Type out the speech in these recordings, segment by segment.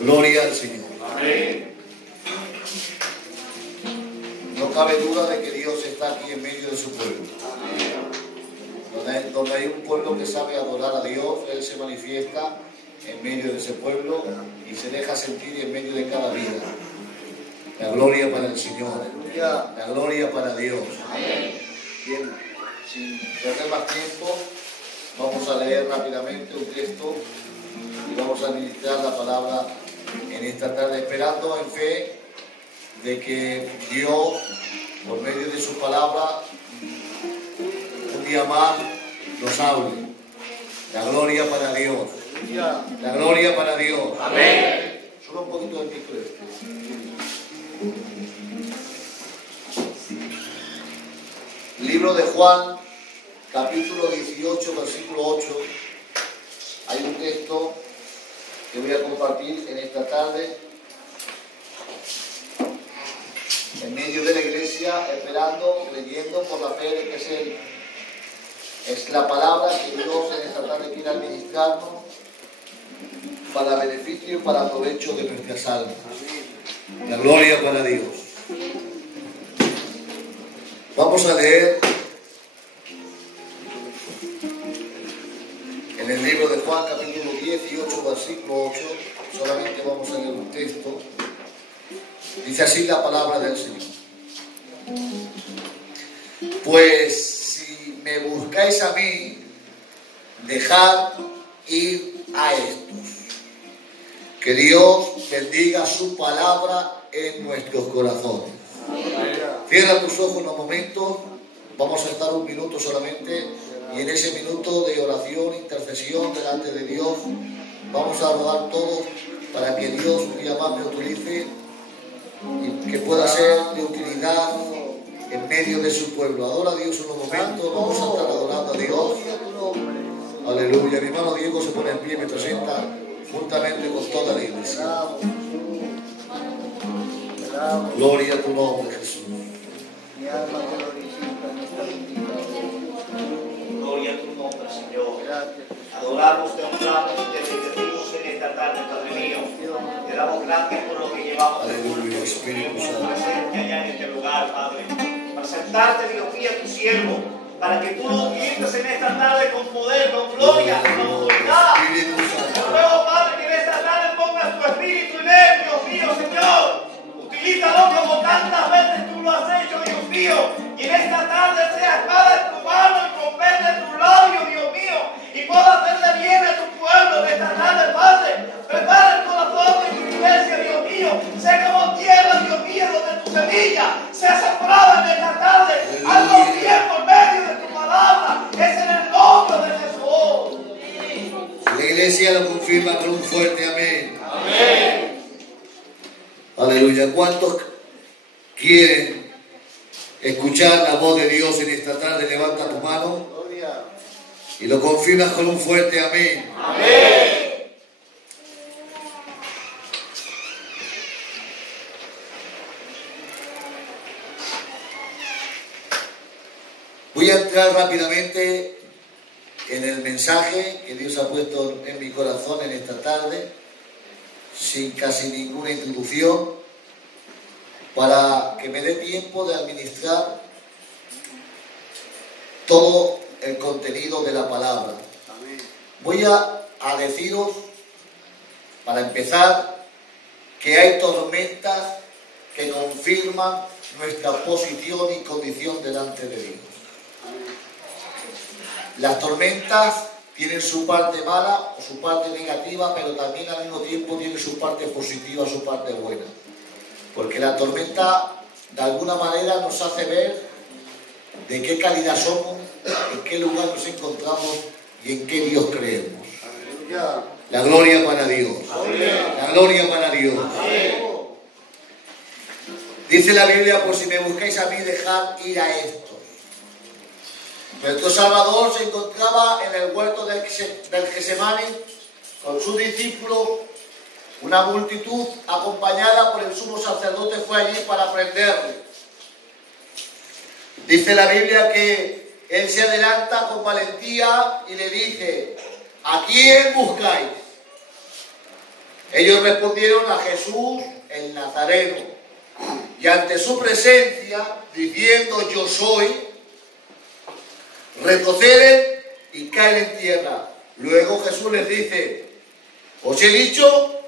Gloria al Señor. Amén. No cabe duda de que Dios está aquí en medio de su pueblo. Donde hay un pueblo que sabe adorar a Dios, Él se manifiesta en medio de ese pueblo y se deja sentir en medio de cada vida. La gloria para el Señor. La gloria para Dios. Bien, sin perder más tiempo, vamos a leer rápidamente un texto y vamos a ministrar la palabra en esta tarde, esperando en fe de que Dios, por medio de su palabra, un día más nos hable. La gloria para Dios. La gloria para Dios. Amén. Sube un poquito el micro este. Libro de Juan, capítulo 18, versículo 8. Hay un texto que voy a compartir en esta tarde en medio de la iglesia, esperando, creyendo por la fe de que es la palabra que Dios en esta tarde quiere administrarnos para beneficio y para provecho de nuestras almas. La gloria para Dios. Vamos a leer en el libro de Juan, capítulo 18, versículo 8. Solamente vamos a leer un texto. Dice así la palabra del Señor. Pues si me buscáis a mí, dejad ir a estos. Que Dios bendiga su palabra en nuestros corazones. Cierra tus ojos unos momentos. Vamos a estar un minuto solamente. Y en ese minuto de oración, intercesión delante de Dios, vamos a rogar todos para que Dios un día más me utilice y que pueda ser de utilidad en medio de su pueblo. Adora a Dios unos momentos. Vamos a estar adorando a Dios. Aleluya. Mi hermano Diego se pone en pie y me presenta juntamente con toda la iglesia. Gloria a tu nombre, Jesús. Gloria a tu nombre, Señor. Adoramos, te honramos y te bendecimos en esta tarde, Padre mío. Te damos gracias por lo que llevamos. Aleluya, Espíritu Santo. Presente allá en este lugar, Padre. Presentarte, Dios mío, a tu siervo, para que tú lo utilices en esta tarde con poder, con gloria, con autoridad. Te ruego, Padre, que en esta tarde pongas tu espíritu en él, Dios mío, Señor. Utilízalo como tantas veces tú lo has hecho, Dios mío. Y en esta tarde sea espada en tu mano y trompeta en tu labio, Dios mío. Y pueda hacerle bien a tu pueblo en esta tarde, Padre. Prepara el corazón de tu iglesia, Dios mío. Sea como tierra, Dios mío, donde tu semilla sea sembrada en esta tarde. Hazlo bien por medio de tu palabra. Es en el nombre de Jesús. La iglesia lo confirma con un fuerte amén. Amén. Aleluya. ¿Cuántos quieren escuchar la voz de Dios en esta tarde? Levanta tu mano y lo confirmas con un fuerte amén. Amén. Voy a entrar rápidamente en el mensaje que Dios ha puesto en mi corazón en esta tarde, sin casi ninguna introducción, para que me dé tiempo de administrar todo el contenido de la palabra. Voy a deciros, para empezar, que hay tormentas que confirman nuestra posición y condición delante de Dios. Las tormentas tienen su parte mala o su parte negativa, pero también al mismo tiempo tienen su parte positiva, su parte buena. Porque la tormenta de alguna manera nos hace ver de qué calidad somos, en qué lugar nos encontramos y en qué Dios creemos. La gloria para Dios. La gloria para Dios. Dice la Biblia, por si me buscáis a mí, dejad ir a estos. Nuestro Salvador se encontraba en el huerto del Getsemaní con sus discípulos. Una multitud acompañada por el sumo sacerdote fue allí para prenderle. Dice la Biblia que él se adelanta con valentía y le dice: ¿a quién buscáis? Ellos respondieron a Jesús el Nazareno, y ante su presencia, diciendo yo soy, retroceden y caen en tierra. Luego Jesús les dice, os he dicho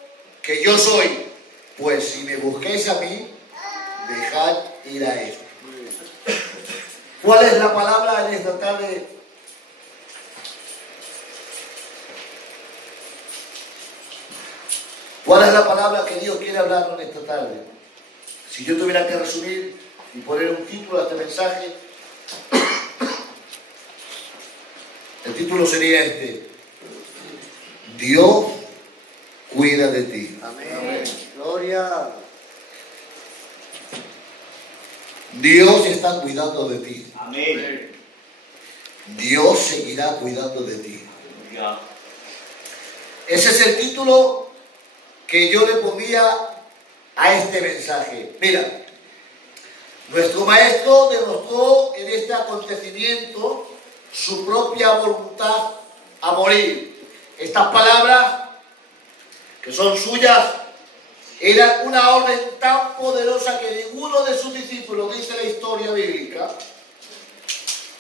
que yo soy, pues si me busquéis a mí, dejad ir a esto. ¿Cuál es la palabra en esta tarde? ¿Cuál es la palabra que Dios quiere hablarnos en esta tarde? Si yo tuviera que resumir y poner un título a este mensaje, el título sería este: Dios cuida de ti. Amén. Gloria. Dios está cuidando de ti. Amén. Dios seguirá cuidando de ti. Ya. Ese es el título que yo le ponía a este mensaje. Mira, nuestro maestro demostró en este acontecimiento su propia voluntad a morir. Estas palabras, que son suyas, eran una orden tan poderosa que ninguno de sus discípulos, dice la historia bíblica,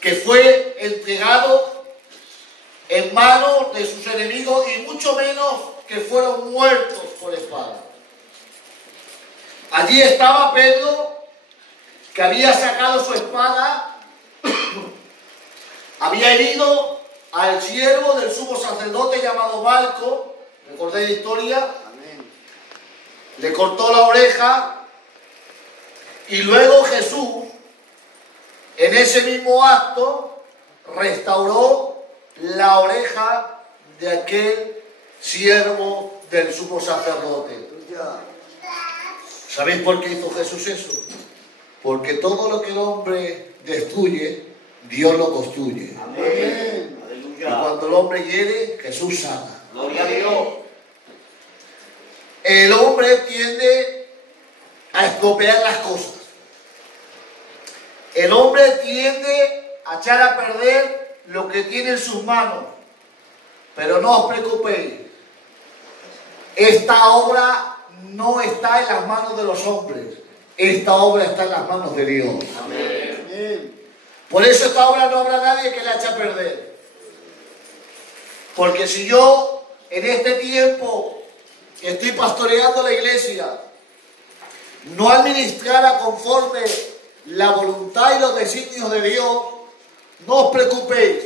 que fue entregado en manos de sus enemigos, y mucho menos que fueron muertos por espada. Allí estaba Pedro, que había sacado su espada, había herido al siervo del sumo sacerdote llamado Malco, ¿recordé la historia? Amén. Le cortó la oreja, y luego Jesús, en ese mismo acto, restauró la oreja de aquel siervo del sumo sacerdote. Aleluya. ¿Sabéis por qué hizo Jesús eso? Porque todo lo que el hombre destruye, Dios lo construye. Amén. Y Aleluya. cuando el hombre hiere, Jesús sana. Gloria a Dios. El hombre tiende a estropear las cosas. El hombre tiende a echar a perder lo que tiene en sus manos. Pero no os preocupéis. Esta obra no está en las manos de los hombres. Esta obra está en las manos de Dios. Amén. Amén. Por eso esta obra no habrá nadie que la eche a perder. Porque si yo en este tiempo que estoy pastoreando la iglesia no administrara conforme la voluntad y los designios de Dios, no os preocupéis.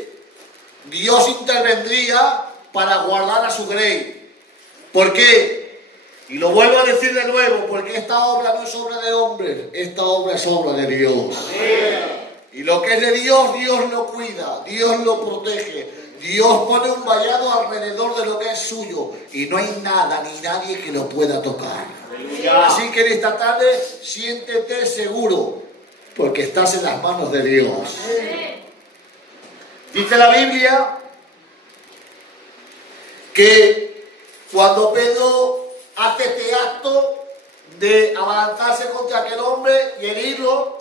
Dios intervendría para guardar a su grey. ¿Por qué? Y lo vuelvo a decir de nuevo, porque esta obra no es obra de hombres, esta obra es obra de Dios. Y lo que es de Dios, Dios lo cuida, Dios lo protege. Dios pone un vallado alrededor de lo que es suyo, y no hay nada ni nadie que lo pueda tocar. Aleluya. Así que en esta tarde siéntete seguro, porque estás en las manos de Dios. Dice la Biblia que cuando Pedro hace este acto de abalanzarse contra aquel hombre y herirlo,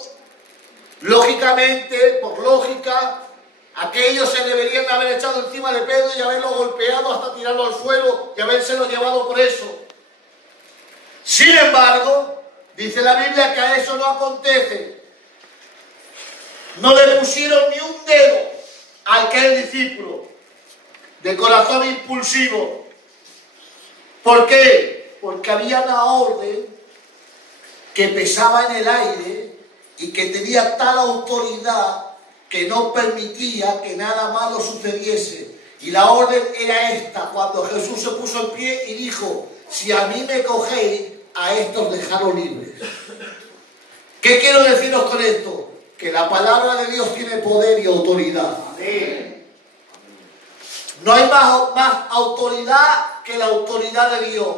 lógicamente, por lógica, aquellos se deberían haber echado encima de Pedro y haberlo golpeado hasta tirarlo al suelo y habérselo llevado preso. Sin embargo, dice la Biblia que a eso no acontece. No le pusieron ni un dedo a aquel discípulo de corazón impulsivo. ¿Por qué? Porque había una orden que pesaba en el aire y que tenía tal autoridad que no permitía que nada malo sucediese. Y la orden era esta: cuando Jesús se puso en pie y dijo, si a mí me cogéis, a estos dejaros libres. ¿Qué quiero deciros con esto? Que la palabra de Dios tiene poder y autoridad. Amén. No hay más autoridad que la autoridad de Dios.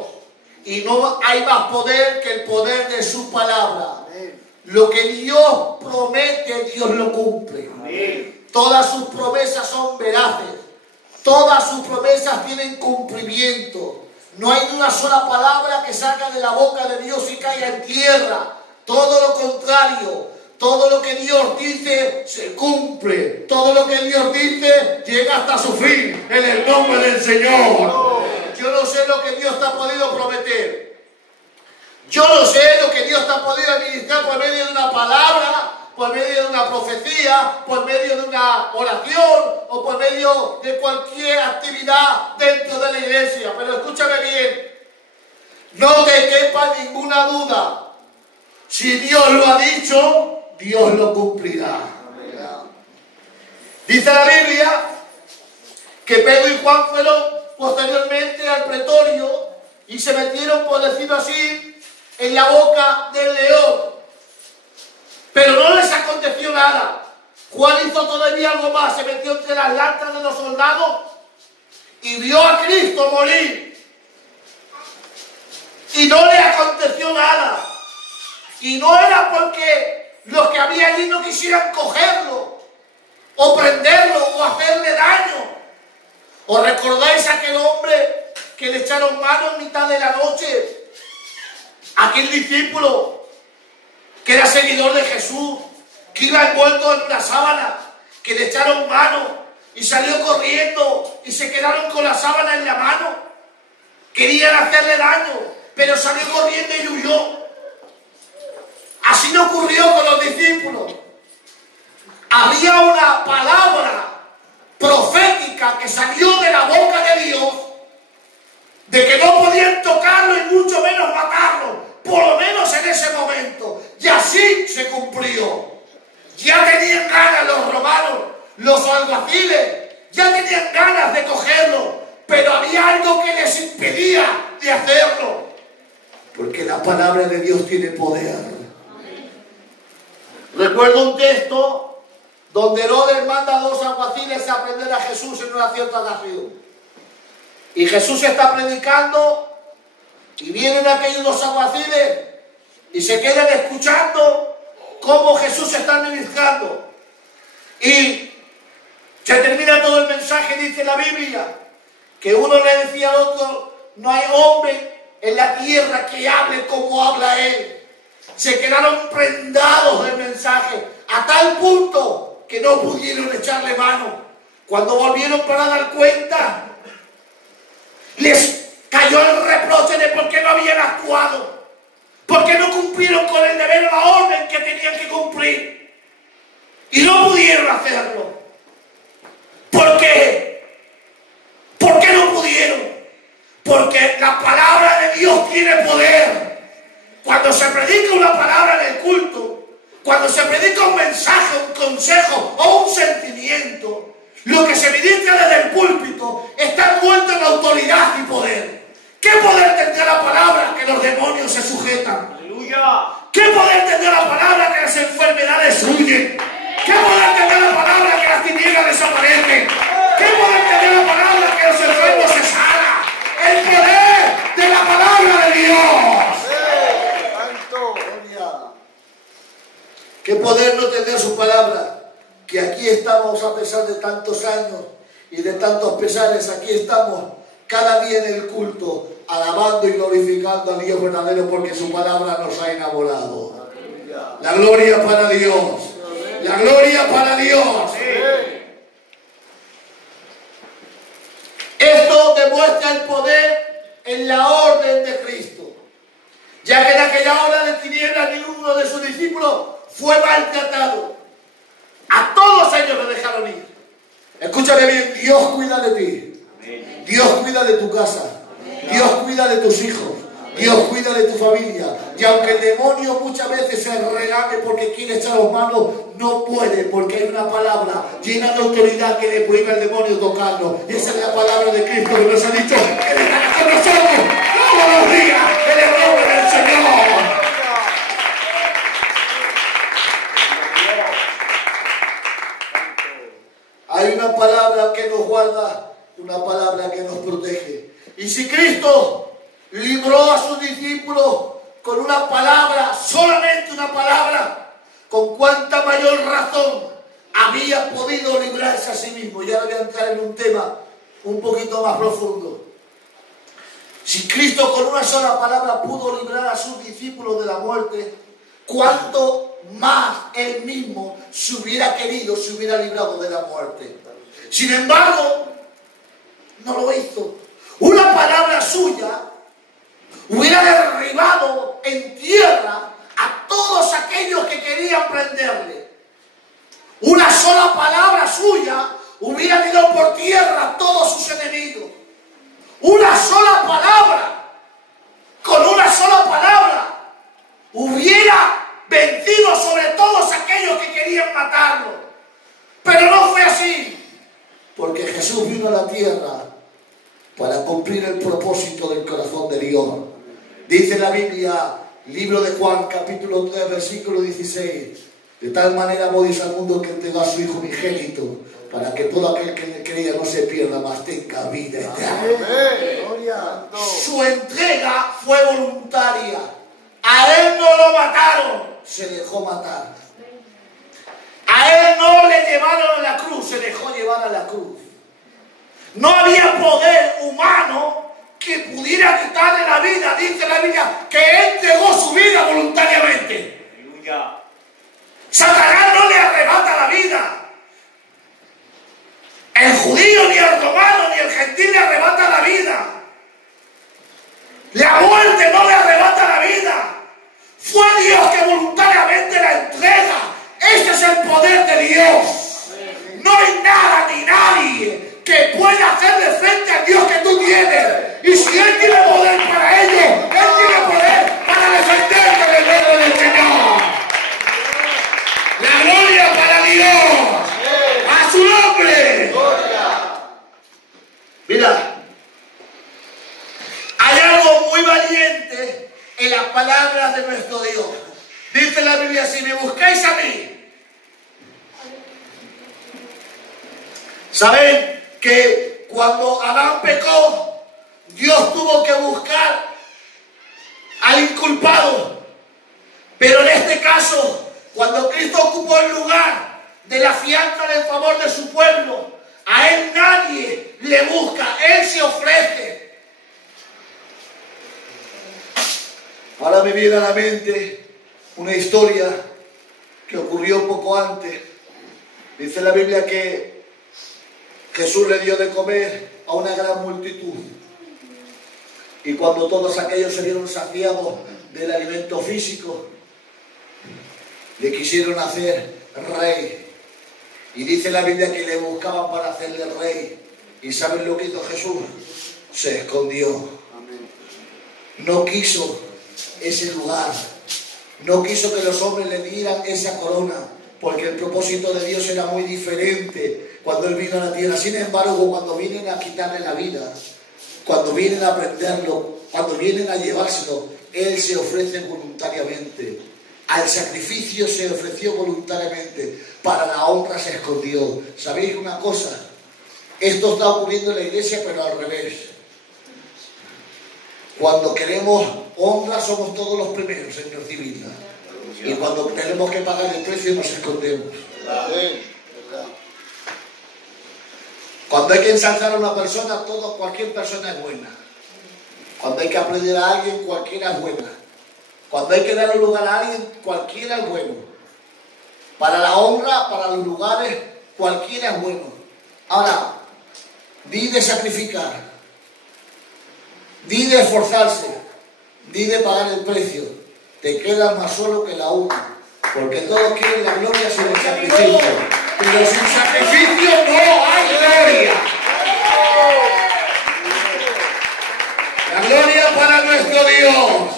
Y no hay más poder que el poder de su palabra. Amén. Lo que Dios promete, Dios lo cumple. Amén. Todas sus promesas son veraces. Todas sus promesas tienen cumplimiento. No hay ni una sola palabra que salga de la boca de Dios y caiga en tierra. Todo lo contrario. Todo lo que Dios dice se cumple. Todo lo que Dios dice llega hasta su fin. En el nombre del Señor. yo no sé lo que Dios te ha podido prometer. Yo no sé lo que Dios te ha podido administrar por medio de una palabra, por medio de una profecía, por medio de una oración o por medio de cualquier actividad dentro de la iglesia. Pero escúchame bien, no te quepa ninguna duda. Si Dios lo ha dicho, Dios lo cumplirá. Dice la Biblia que Pedro y Juan fueron posteriormente al pretorio y se metieron, por decirlo así, en la boca del león. Pero no les aconteció nada. Juan hizo todavía algo más, se metió entre las lanzas de los soldados y vio a Cristo morir. Y no le aconteció nada. Y no era porque los que había allí no quisieran cogerlo, o prenderlo, o hacerle daño. ¿Os recordáis aquel hombre que le echaron mano en mitad de la noche? Aquel discípulo que era seguidor de Jesús, que iba envuelto en una sábana, que le echaron mano y salió corriendo y se quedaron con la sábana en la mano. Querían hacerle daño, pero salió corriendo y huyó. Así no ocurrió con los discípulos. Había una palabra profética que salió de la boca de Dios, de que no podían tocarlo y mucho menos matarlo, por lo menos en ese momento. Y así se cumplió. Ya tenían ganas los romanos, los alguaciles, ya tenían ganas de cogerlo, pero había algo que les impedía de hacerlo. Porque la palabra de Dios tiene poder. Recuerdo un texto donde Herodes manda a dos alguaciles a prender a Jesús en una cierta ocasión. Y Jesús está predicando y vienen aquellos dos alguaciles y se quedan escuchando cómo Jesús está ministrando. Y se termina todo el mensaje, dice la Biblia, que uno le decía al otro: no hay hombre en la tierra que hable como habla él. Se quedaron prendados del mensaje a tal punto que no pudieron echarle mano. Cuando volvieron para dar cuenta, les cayó el reproche de por qué no habían actuado, por qué no cumplieron con el deber o la orden que tenían que cumplir, y no pudieron hacerlo. ¿Por qué? ¿Por qué no pudieron? Porque la palabra de Dios tiene poder. Cuando se predica una palabra en el culto, cuando se predica un mensaje, un consejo o un sentimiento, lo que se ministra desde el púlpito está envuelto en autoridad y poder. ¿Qué poder tendrá la palabra que los demonios se sujetan? Aleluya. ¿Qué poder tendrá la palabra que las enfermedades huyen? ¿Qué poder tendrá la palabra que las tinieblas desaparecen? ¿Qué poder tendrá la palabra que los enfermos se sanan? El poder de la palabra de Dios. ¿Qué poder no tendrá su palabra? Que aquí estamos a pesar de tantos años y de tantos pesares, aquí estamos cada día en el culto, alabando y glorificando al Dios verdadero, porque su palabra nos ha enamorado. La gloria para Dios. La gloria para Dios. Esto demuestra el poder en la orden de Cristo, ya que en aquella hora de tinieblas ninguno de sus discípulos fue maltratado. A todos ellos le dejaron ir. Escúchame bien, Dios cuida de ti. Amén. Dios cuida de tu casa. Amén. Dios cuida de tus hijos. Amén. Dios cuida de tu familia. Y aunque el demonio muchas veces se regale porque quiere echar las manos, no puede, porque hay una palabra llena de autoridad que le prohíbe al demonio tocarlo. Y esa es la palabra de Cristo que nos ha dicho que Él está con nosotros todos los días en el nombre del Señor. Hay una palabra que nos guarda, una palabra que nos protege. Y si Cristo libró a sus discípulos con una palabra, solamente una palabra, con cuánta mayor razón había podido librarse a sí mismo. Y ahora voy a entrar en un tema un poquito más profundo. Si Cristo con una sola palabra pudo librar a sus discípulos de la muerte, ¿cuánto más Él mismo se hubiera querido, se hubiera librado de la muerte? Sin embargo, no lo hizo. Una palabra suya hubiera derribado en tierra a todos aquellos que querían prenderle. Una sola palabra suya hubiera ido por tierra a todos sus enemigos. Una sola palabra, con una sola palabra, hubiera vencido sobre todos aquellos que querían matarlo. Pero no fue así, porque Jesús vino a la tierra para cumplir el propósito del corazón de Dios. Dice la Biblia, libro de Juan, capítulo 3, versículo 16: de tal manera amó Dios al mundo que entregó a su Hijo unigénito, para que todo aquel que en él creía no se pierda, mas tenga vida eterna. Su entrega fue voluntaria. A él no lo mataron, se dejó matar. A él no le llevaron a la cruz, se dejó llevar a la cruz. No había poder humano que pudiera quitarle la vida. Dice la Biblia que él entregó su vida voluntariamente. Aleluya. Satanás no le arrebata la vida. El judío, ni el romano, ni el gentil le arrebata la vida. La muerte no le arrebata la vida. Fue Dios que voluntariamente la entrega. Ese es el poder de Dios. No hay nada ni nadie que pueda hacerle frente al Dios que tú tienes. Y si Él tiene poder para ello, Él tiene poder para defenderte del nombre del Señor. La gloria para Dios. A su nombre. Mira, hay algo muy valiente en las palabras de nuestro Dios. Dice la Biblia: si me buscáis a mí. ¿Saben que cuando Adán pecó, Dios tuvo que buscar al inculpado? Pero en este caso, cuando Cristo ocupó el lugar de la fianza en favor de su pueblo, a Él nadie le busca, Él se ofrece. Ahora me viene a la mente una historia que ocurrió poco antes. Dice la Biblia que Jesús le dio de comer a una gran multitud. Y cuando todos aquellos se vieron saciados del alimento físico, le quisieron hacer rey. Y dice la Biblia que le buscaban para hacerle rey. ¿Y saben lo que hizo Jesús? Se escondió. No quiso ese lugar. No quiso que los hombres le dieran esa corona, porque el propósito de Dios era muy diferente cuando Él vino a la tierra. Sin embargo, cuando vienen a quitarle la vida, cuando vienen a prenderlo, cuando vienen a llevárselo, Él se ofrece voluntariamente. Al sacrificio se ofreció voluntariamente. Para la honra se escondió. ¿Sabéis una cosa? Esto está ocurriendo en la iglesia, pero al revés. Cuando queremos honra, somos todos los primeros en recibirla. Y cuando tenemos que pagar el precio, nos escondemos. Cuando hay que ensalzar a una persona, cualquier persona es buena. Cuando hay que aprender a alguien, cualquiera es buena. Cuando hay que dar un lugar a alguien, cualquiera es bueno. Para la honra, para los lugares, cualquiera es bueno. Ahora, di de sacrificar, di de esforzarse, di de pagar el precio. Te quedas más solo que la una. Porque todos quieren la gloria sin el sacrificio. Pero sin sacrificio no hay gloria. La gloria para nuestro Dios.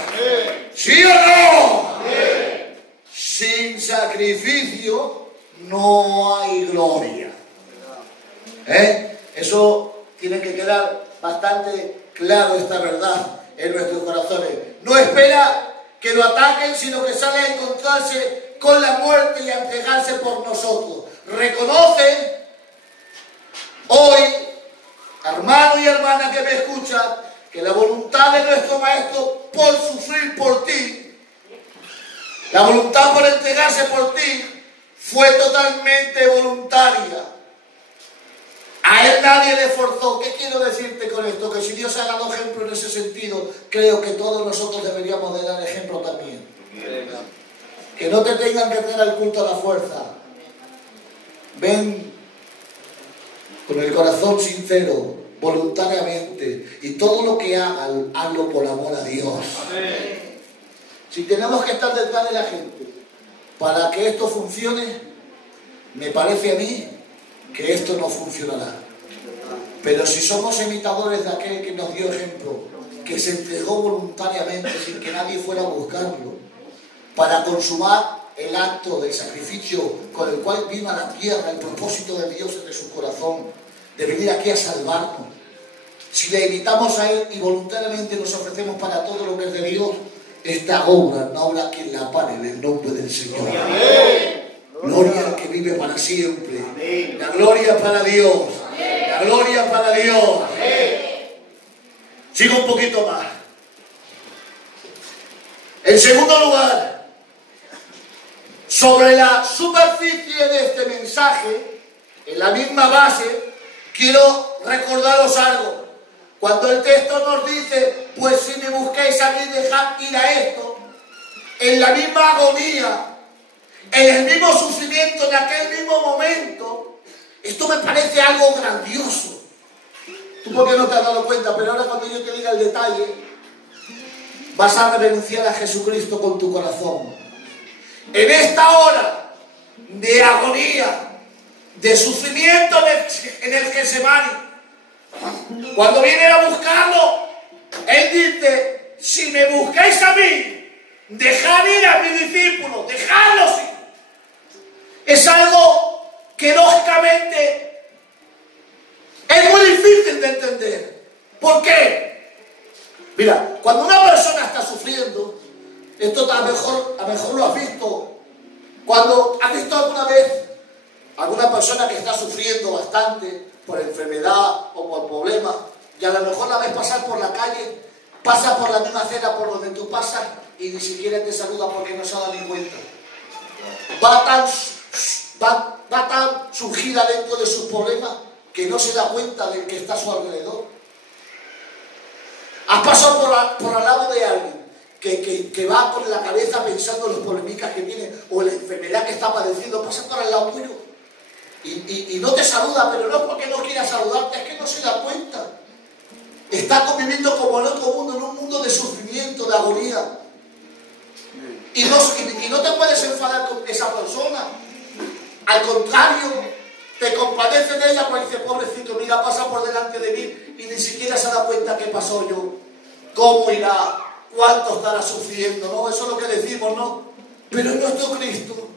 ¿Sí o no? Sin sacrificio no hay gloria. Eso tiene que quedar bastante claro, esta verdad en nuestros corazones. No espera que lo ataquen, sino que sale a encontrarse con la muerte y a entregarse por nosotros. Reconoce hoy, hermano y hermana que me escucha, que la voluntad de nuestro Maestro por sufrir por ti, la voluntad por entregarse por ti, fue totalmente voluntaria. A Él nadie le forzó. ¿Qué quiero decirte con esto? Que si Dios ha dado ejemplo en ese sentido, creo que todos nosotros deberíamos de dar ejemplo también. Que no te tengan que hacer el culto a la fuerza. Ven con el corazón sincero, voluntariamente. Y todo lo que hagan, hazlo por amor a Dios. Amén. Si tenemos que estar detrás de la gente para que esto funcione, me parece a mí que esto no funcionará. Pero si somos imitadores de aquel que nos dio ejemplo, que se entregó voluntariamente sin que nadie fuera a buscarlo, para consumar el acto del sacrificio con el cual vino a la tierra el propósito de Dios entre su corazón, de venir aquí a salvarnos. Si le imitamos a Él y voluntariamente nos ofrecemos para todo lo que es de Dios, esta obra no habrá quien la pare en el nombre del Señor. Gloria al que vive para siempre. Amén. La gloria para Dios. La gloria para Dios. Sigo un poquito más. En segundo lugar, sobre la superficie de este mensaje, en la misma base, quiero recordaros algo. Cuando el texto nos dice, pues si me busquéis a mí, dejad ir a esto, en la misma agonía, en el mismo sufrimiento, en aquel mismo momento, esto me parece algo grandioso. Tú porque no te has dado cuenta, pero ahora cuando yo te diga el detalle, vas a reverenciar a Jesucristo con tu corazón. En esta hora de agonía, de sufrimiento en el Getsemaní, cuando vienen a buscarlo, Él dice, si me buscáis a mí, dejad ir a mis discípulos, dejadlos ir. Es algo que lógicamente es muy difícil de entender. ¿Por qué? Mira, cuando una persona está sufriendo, esto a lo mejor lo has visto. Cuando has visto alguna vez alguna persona que está sufriendo bastante por enfermedad o por problemas, y a lo mejor la ves pasar por la calle, pasa por la misma acera por donde tú pasas y ni siquiera te saluda porque no se ha dado ni cuenta. Va tan surgida dentro de sus problemas que no se da cuenta del que está a su alrededor. Has pasado por al lado de alguien que va con la cabeza pensando en los problemas que tiene o en la enfermedad que está padeciendo, pasa por al lado tuyo y no te saluda, pero no es porque no quiera saludarte, es que no se da cuenta. Está conviviendo como en otro mundo, en un mundo de sufrimiento, de agonía. Y no te puedes enfadar con esa persona. Al contrario, te compadeces de ella porque dice, pobrecito, mira, pasa por delante de mí y ni siquiera se da cuenta qué pasó yo. ¿Cómo irá? ¿Cuánto estará sufriendo? ¿No? Eso es lo que decimos, ¿no? Pero en nuestro Cristo,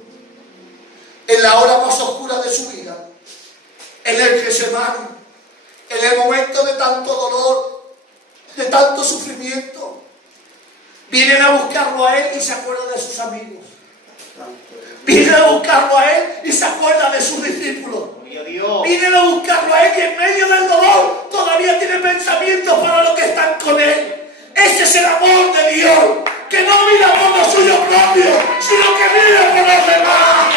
en la hora más oscura de su vida, en el Getsemaní, en el momento de tanto dolor, de tanto sufrimiento, vienen a buscarlo a Él y se acuerdan de sus amigos. Vienen a buscarlo a Él y se acuerdan de sus discípulos. Vienen a buscarlo a Él y en medio del dolor todavía tiene pensamientos para los que están con Él. Ese es el amor de Dios, que no mira por lo suyo propio, sino que mira por los demás.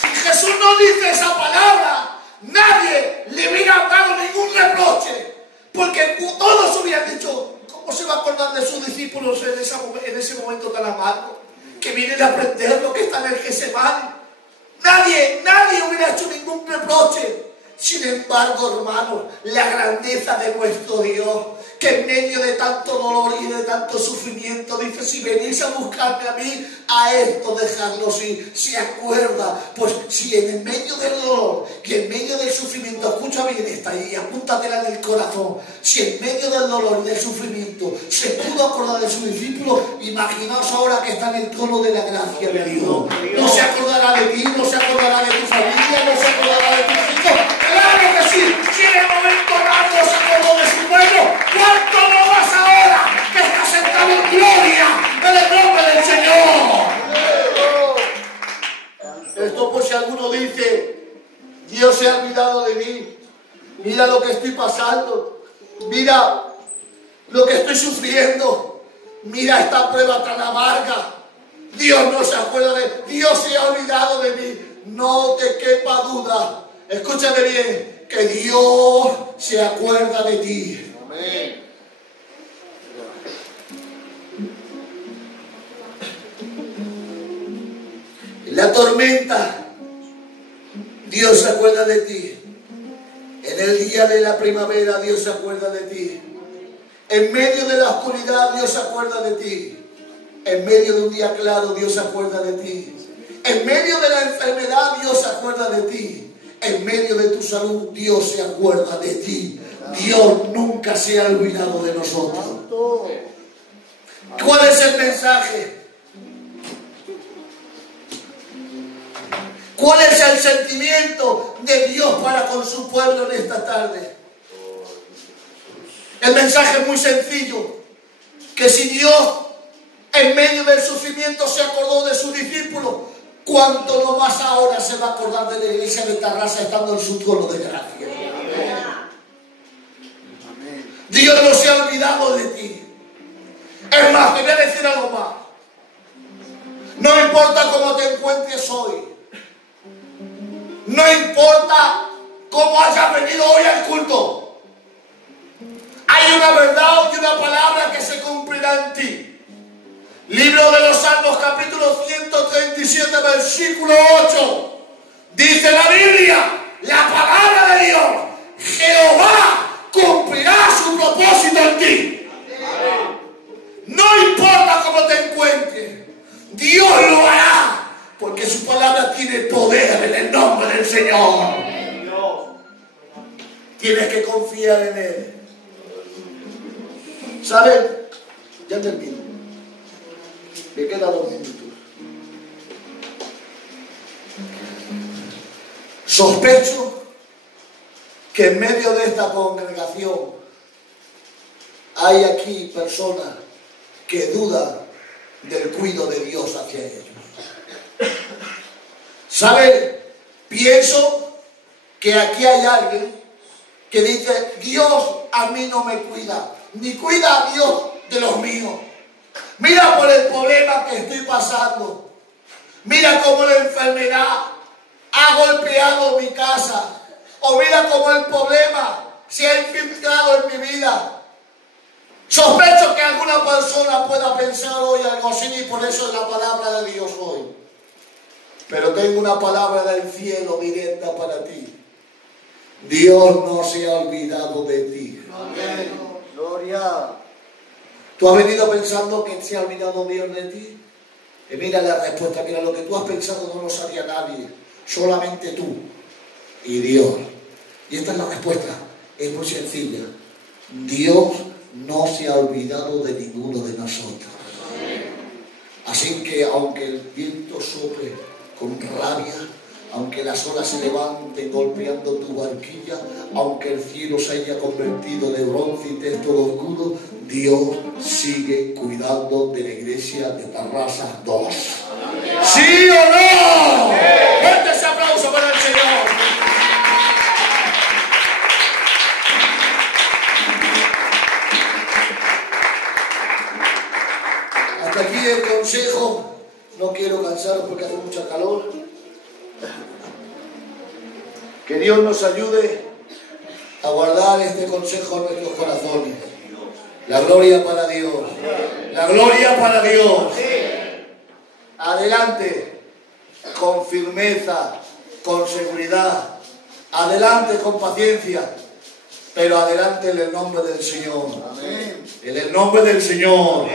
Si Jesús no dice esa palabra, nadie le hubiera dado ningún reproche, porque todos hubieran dicho, ¿cómo se va a acordar de sus discípulos en ese momento tan amargo? Que vienen a aprender lo que está en el Getsemaní. Nadie hubiera hecho ningún reproche. Sin embargo, hermanos, la grandeza de nuestro Dios, que en medio de tanto dolor y de tanto sufrimiento, dice, si venís a buscarme a mí, a esto dejadlos ir. Se acuerda, pues si en el medio del dolor y en medio del sufrimiento, escucha bien esta y apúntatela en el corazón, si en medio del dolor y del sufrimiento se pudo acordar de sus discípulos, imaginaos ahora que está en el trono de la gracia de Dios. No se acordará de ti, no se acordará de tu familia, no se acordará de tus hijos. ¡Claro que sí! Si en el momento dado se acordó de su pueblo, ¿cuánto no más ahora que está sentado en gloria en el nombre del Señor? Esto por si alguno dice, Dios se ha olvidado de mí, mira lo que estoy pasando, mira lo que estoy sufriendo, mira esta prueba tan amarga, Dios no se acuerda de mí, Dios se ha olvidado de mí. No te quepa duda, escúchame bien, que Dios se acuerda de ti. Amén. La tormenta Dios se acuerda de ti. En el día de la primavera Dios se acuerda de ti. En medio de la oscuridad Dios se acuerda de ti. En medio de un día claro Dios se acuerda de ti. En medio de la enfermedad Dios se acuerda de ti. En medio de tu salud Dios se acuerda de ti. Dios nunca se ha olvidado de nosotros. ¿Cuál es el mensaje? ¿Cuál es el sentimiento de Dios para con su pueblo en esta tarde? El mensaje es muy sencillo. Que si Dios en medio del sufrimiento se acordó de sus discípulos, cuánto no más ahora se va a acordar de la iglesia de Tarrasa estando en su trono de gracia. Dios no se ha olvidado de ti. Es más, te voy a decir algo más. No importa cómo te encuentres hoy. No importa cómo hayas venido hoy al culto. Hay una verdad y una palabra que se cumplirá en ti. Libro de los Salmos, capítulo 137, versículo 8. Dice la Biblia, la palabra de Dios, Jehová cumplirá su propósito en ti. No importa cómo te encuentres, Dios lo hará. Porque su palabra tiene poder en el nombre del Señor. Tienes que confiar en Él. ¿Saben? Ya termino. Me quedan 2 minutos. Sospecho que en medio de esta congregación hay aquí personas que dudan del cuidado de Dios hacia ellos. ¿Sabe? Pienso que aquí hay alguien que dice, Dios a mí no me cuida, ni cuida a Dios de los míos. Mira por el problema que estoy pasando. Mira cómo la enfermedad ha golpeado mi casa. O mira cómo el problema se ha infiltrado en mi vida. Sospecho que alguna persona pueda pensar hoy algo así y por eso es la palabra de Dios hoy. Pero tengo una palabra del cielo directa para ti. Dios no se ha olvidado de ti. Amén. Gloria. ¿Tú has venido pensando que se ha olvidado Dios de ti? Y mira la respuesta, mira, lo que tú has pensado no lo sabía nadie, solamente tú y Dios. Y esta es la respuesta, es muy sencilla. Dios no se ha olvidado de ninguno de nosotros. Así que aunque el viento sople con rabia, aunque las olas se levanten golpeando tu barquilla, aunque el cielo se haya convertido de bronce y esté todo oscuro, Dios sigue cuidando de la iglesia de Tarrasa 2. ¿Sí o no? Fuerte ese aplauso para el Señor. Hasta aquí el consejo. No quiero cansaros porque hace mucha calor. Que Dios nos ayude a guardar este consejo en nuestros corazones. La gloria para Dios. La gloria para Dios. Adelante con firmeza, con seguridad. Adelante con paciencia. Pero adelante en el nombre del Señor. En el nombre del Señor.